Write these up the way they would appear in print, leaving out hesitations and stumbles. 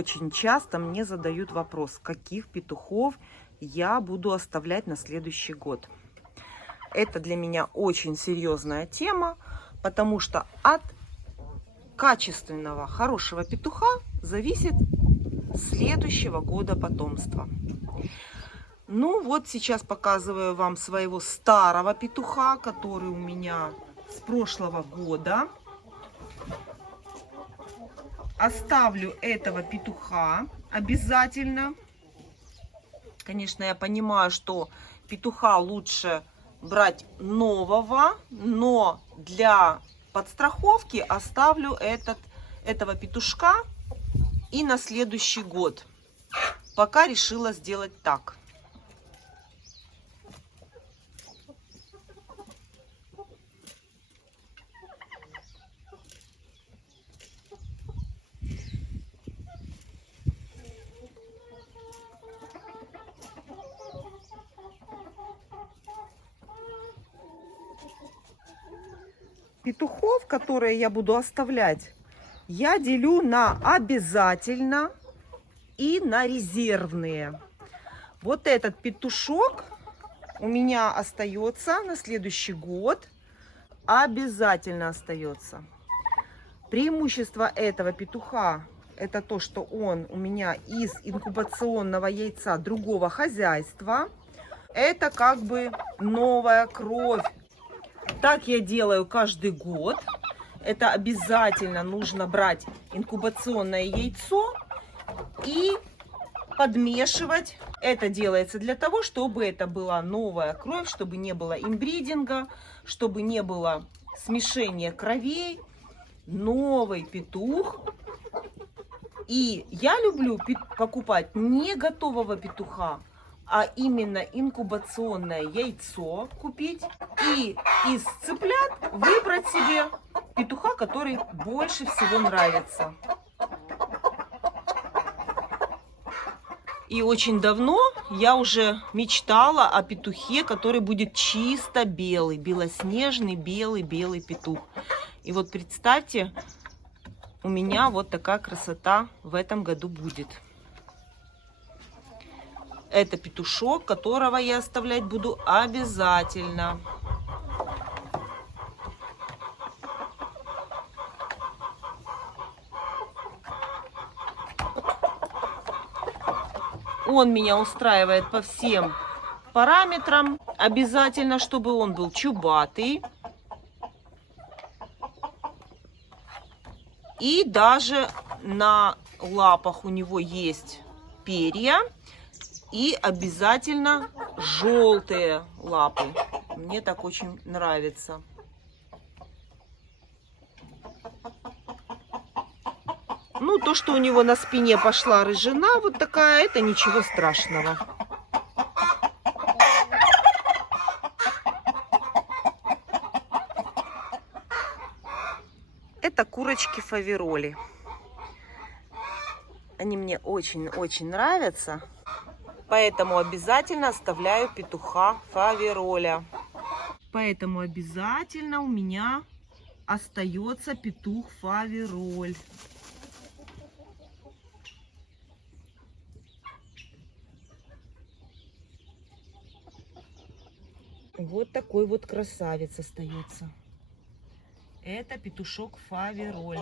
очень часто мне задают вопрос, каких петухов я буду оставлять на следующий год. Это для меня очень серьезная тема, потому что от качественного, хорошего петуха зависит следующего года потомства. Ну вот сейчас показываю вам своего старого петуха, который у меня с прошлого года. Оставлю этого петуха обязательно. Конечно, я понимаю, что петуха лучше брать нового, но для подстраховки оставлю этого петушка и на следующий год. Пока решила сделать так. Петухов, которые я буду оставлять, я делю на обязательно и на резервные. Вот этот петушок у меня остается на следующий год. Обязательно остается. Преимущество этого петуха — это то, что он у меня из инкубационного яйца другого хозяйства. Это как бы новая кровь. Так я делаю каждый год. Это обязательно нужно брать инкубационное яйцо и подмешивать. Это делается для того, чтобы это была новая кровь, чтобы не было инбридинга, чтобы не было смешения кровей. Новый петух. И я люблю покупать не готового петуха, а именно инкубационное яйцо купить и из цыплят выбрать себе петуха, который больше всего нравится. И очень давно я уже мечтала о петухе, который будет чисто белый, белоснежный белый петух. И вот представьте, у меня вот такая красота в этом году будет. Это петушок, которого я оставлять буду обязательно. Он меня устраивает по всем параметрам. Обязательно, чтобы он был чубатый. И даже на лапах у него есть перья. И обязательно желтые лапы. Мне так очень нравится. Ну, то, что у него на спине пошла рыжина вот такая, это ничего страшного. Это курочки фавероли. Они мне очень-очень нравятся. Поэтому обязательно оставляю петуха фавероля. Поэтому обязательно у меня остается петух фавероль. Вот такой вот красавец остается. Это петушок фавероль.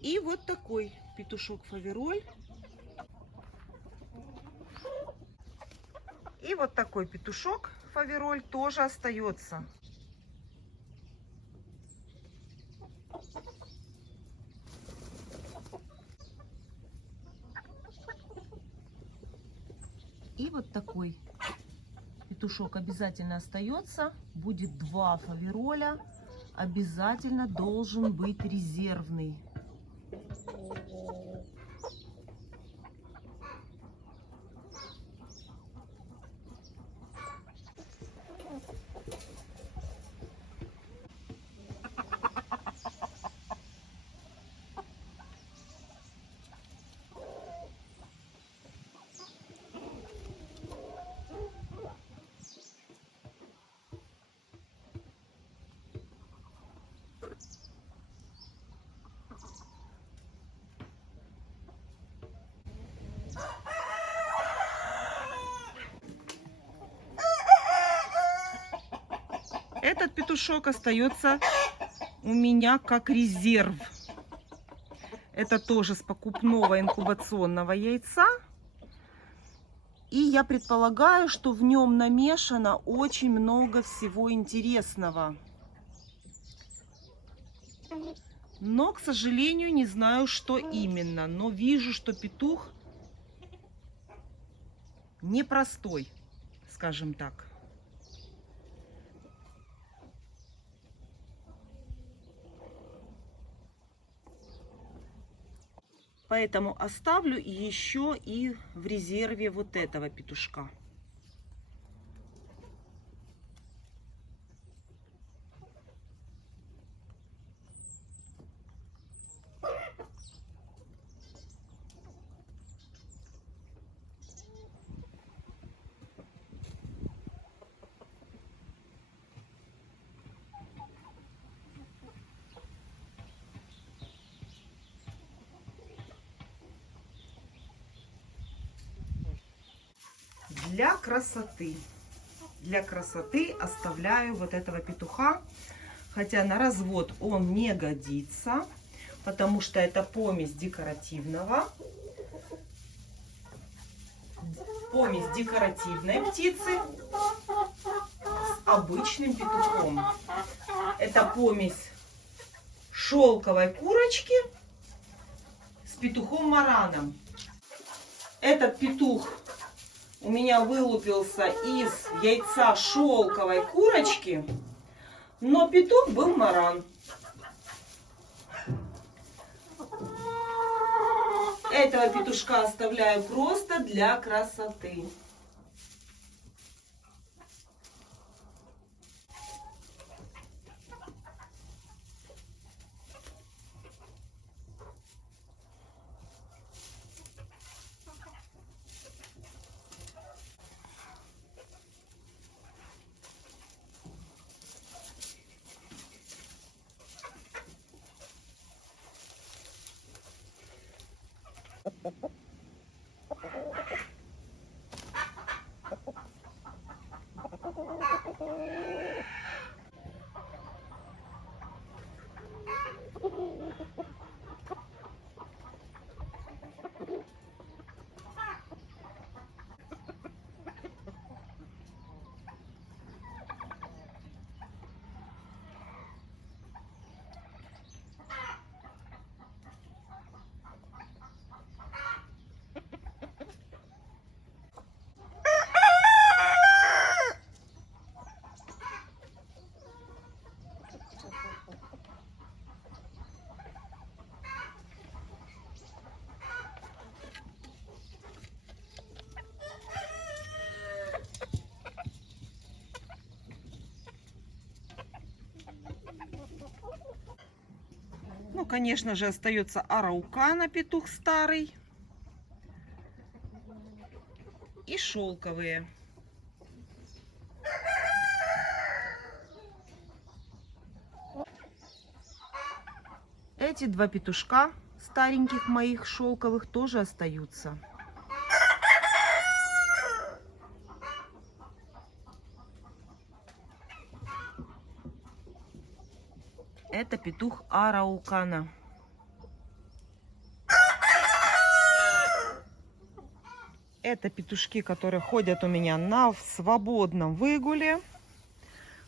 И вот такой петушок фавероль. И вот такой петушок фавероль тоже остается. И вот такой петушок обязательно остается. Будет 2 фавероля. Обязательно должен быть резервный. этот петушок остается у меня как резерв. Это тоже с покупного инкубационного яйца. И я предполагаю, что в нем намешано очень много всего интересного. Но, к сожалению, не знаю, что именно. Но вижу, что петух непростой, скажем так. Поэтому оставлю еще и в резерве вот этого петушка. Для красоты оставляю вот этого петуха, хотя на развод он не годится, потому что это помесь декоративной птицы с обычным петухом. Это помесь шелковой курочки с петухом-мараном. Этот петух у меня вылупился из яйца шелковой курочки, но петух был маран. Этого петушка оставляю просто для красоты. Ну, конечно же, остается араукана, петух старый. И шелковые. Эти два петушка стареньких моих шелковых тоже остаются. Это петух араукана. Это петушки, которые ходят у меня на свободном выгуле.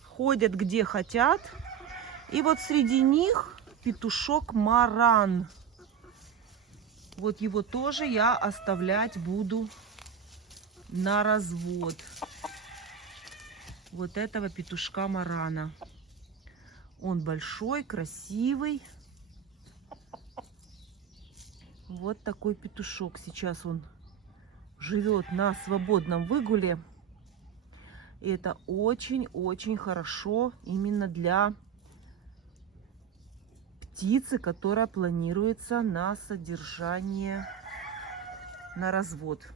Ходят где хотят. И вот среди них петушок маран. Вот его тоже я оставлять буду на развод. Вот этого петушка марана. Он большой, красивый. Вот такой петушок. Сейчас он живет на свободном выгуле. И это очень-очень хорошо именно для птицы, которая планируется на содержание, на развод.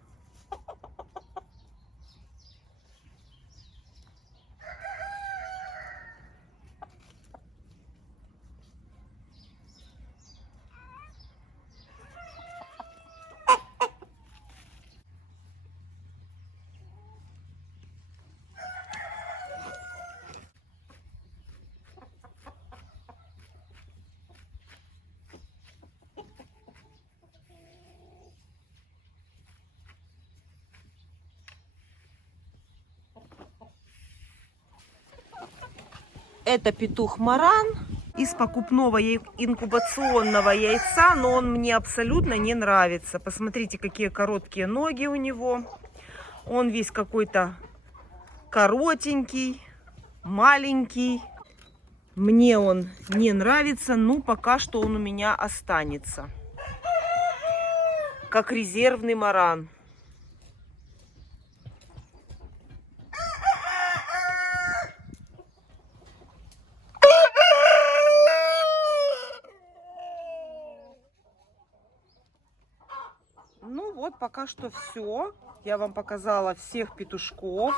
Это петух Маран из покупного инкубационного яйца, но он мне абсолютно не нравится. Посмотрите, какие короткие ноги у него. Он весь какой-то коротенький, маленький. Мне он не нравится, ну пока что он у меня останется. Как резервный маран. Ну вот, пока что все. Я вам показала всех петушков,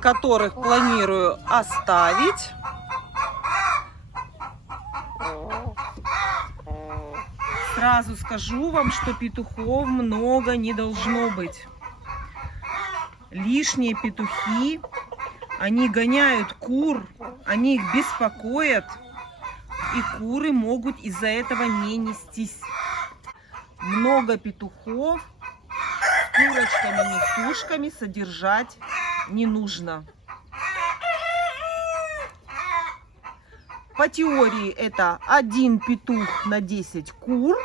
которых планирую оставить. Сразу скажу вам, что петухов много не должно быть. Лишние петухи, они гоняют кур, они их беспокоят, и куры могут из-за этого не нестись. Много петухов с курочками, несушками содержать не нужно. По теории это 1 петух на 10 кур.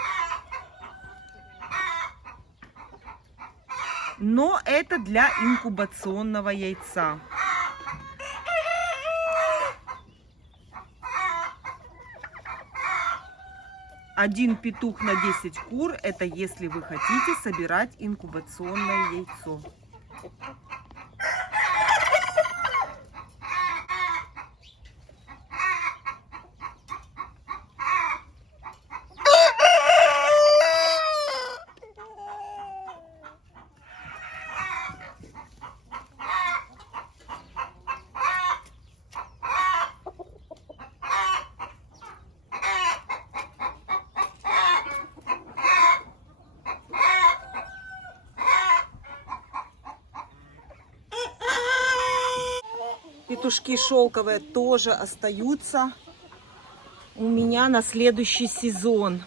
Но это для инкубационного яйца. Один петух на 10 кур — это если вы хотите собирать инкубационное яйцо. Петушки шелковые тоже остаются у меня на следующий сезон.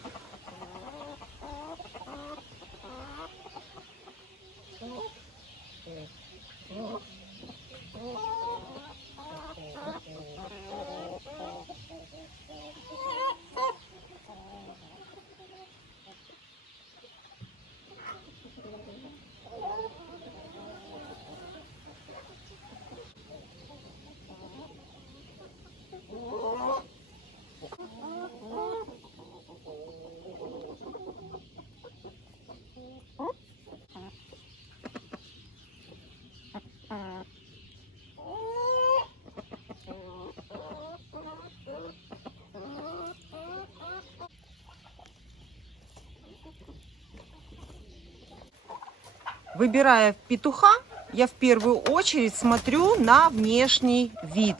Выбирая петуха, я в первую очередь смотрю на внешний вид,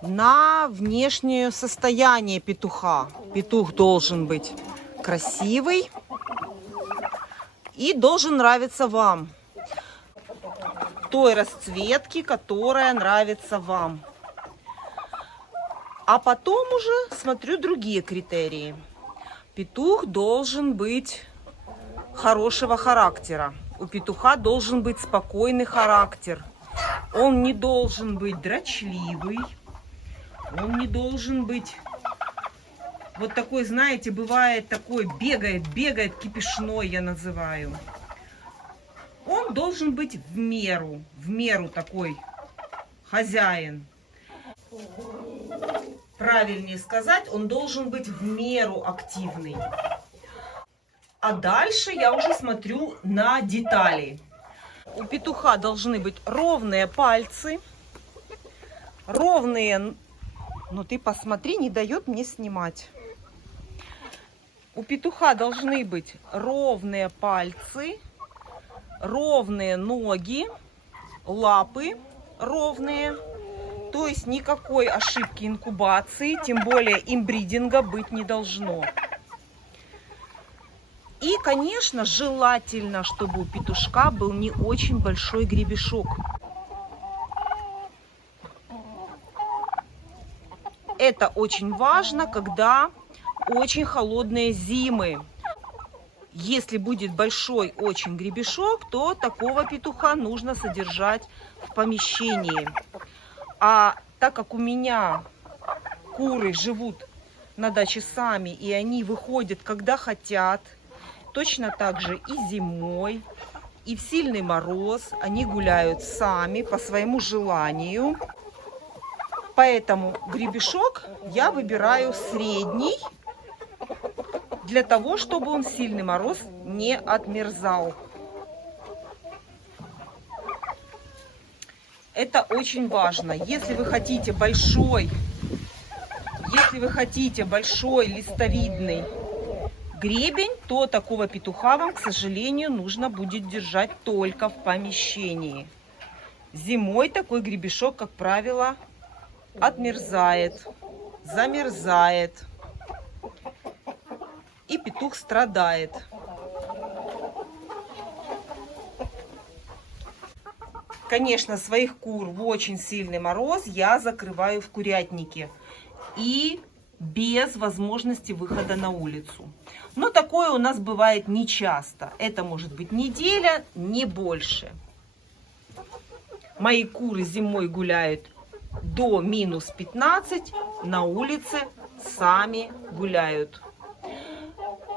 на внешнее состояние петуха. Петух должен быть красивый и должен нравиться вам. Той расцветки, которая нравится вам. А потом уже смотрю другие критерии. Петух должен быть хорошего характера. У петуха должен быть спокойный характер. Он не должен быть дрочливый. Он не должен быть вот такой, знаете, бывает такой, бегает кипишной, я называю. Он должен быть в меру такой хозяин. Правильнее сказать, он должен быть в меру активный. А дальше я уже смотрю на детали. У петуха должны быть ровные пальцы. Ровные... Ну ты посмотри, не дает мне снимать. У петуха должны быть ровные пальцы, ровные ноги, лапы ровные. То есть никакой ошибки инкубации, тем более имбридинга быть не должно. И, конечно, желательно, чтобы у петушка был не очень большой гребешок. Это очень важно, когда очень холодные зимы. Если будет большой очень гребешок, то такого петуха нужно содержать в помещении. А Так как у меня куры живут на даче сами, и они выходят, когда хотят, точно так же и зимой, и в сильный мороз они гуляют сами по своему желанию. Поэтому гребешок я выбираю средний, для того, чтобы он в сильный мороз не отмерзал. Это очень важно. Если вы хотите большой листовидный гребень, то такого петуха вам, к сожалению, нужно будет держать только в помещении. Зимой такой гребешок, как правило, отмерзает, замерзает, и петух страдает. Конечно, своих кур в очень сильный мороз я закрываю в курятнике и без возможности выхода на улицу. Но такое у нас бывает нечасто. Это может быть неделя, не больше. Мои куры зимой гуляют до минус 15, на улице сами гуляют.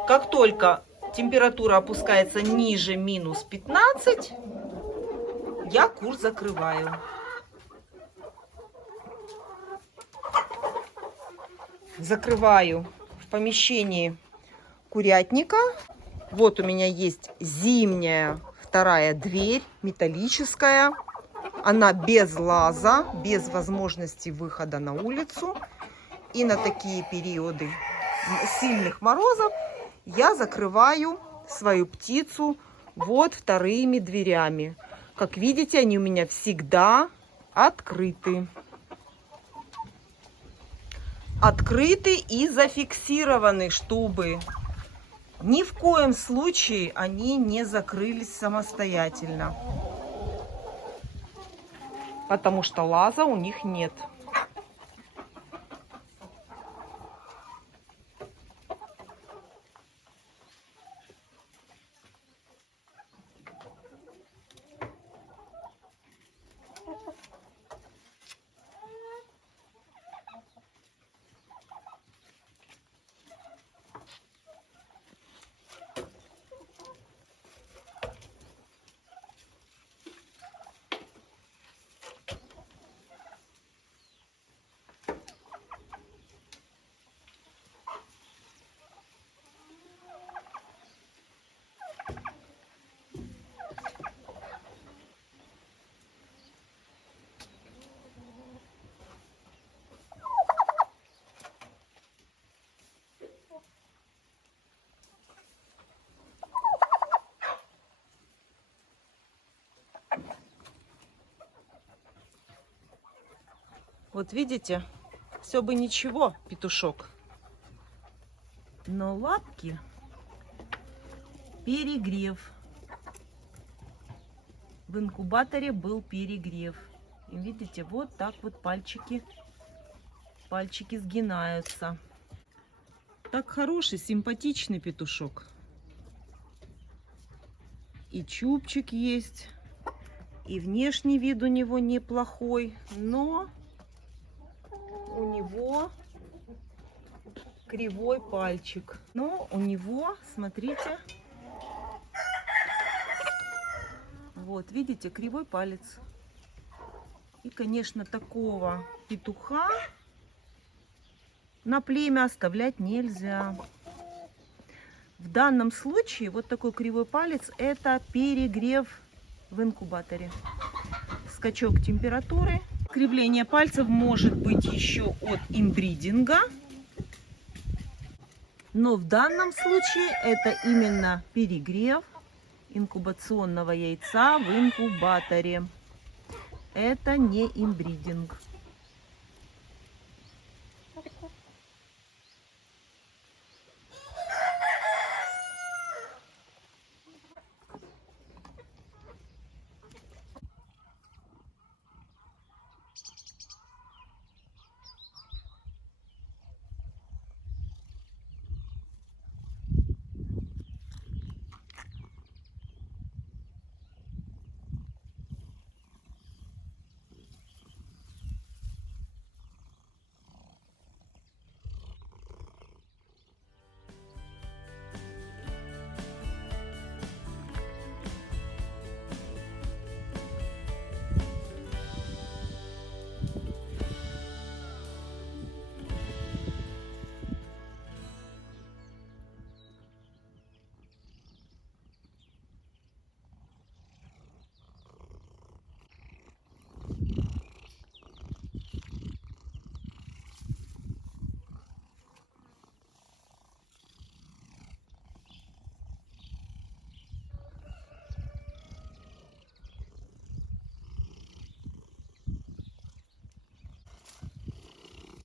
Как только температура опускается ниже минус 15, я кур закрываю. Закрываю в помещении курятника. Вот у меня есть зимняя вторая дверь, металлическая. Она без лаза, без возможности выхода на улицу. И на такие периоды сильных морозов я закрываю свою птицу вот вторыми дверями. Как видите, они у меня всегда открыты. Открыты и зафиксированы, чтобы ни в коем случае они не закрылись самостоятельно. Потому что лаза у них нет. Вот видите, все бы ничего, петушок. Но лапки перегрев. В инкубаторе был перегрев. И видите, вот так вот пальчики сгинаются. Так хороший, симпатичный петушок. И чубчик есть, и внешний вид у него неплохой, но у него кривой пальчик. Но у него, смотрите, вот, видите, кривой палец. И, конечно, такого петуха на племя оставлять нельзя. В данном случае вот такой кривой палец — это перегрев в инкубаторе. Скачок температуры. Кривление пальцев может быть еще от инбридинга. Но в данном случае это именно перегрев инкубационного яйца в инкубаторе. Это не инбридинг.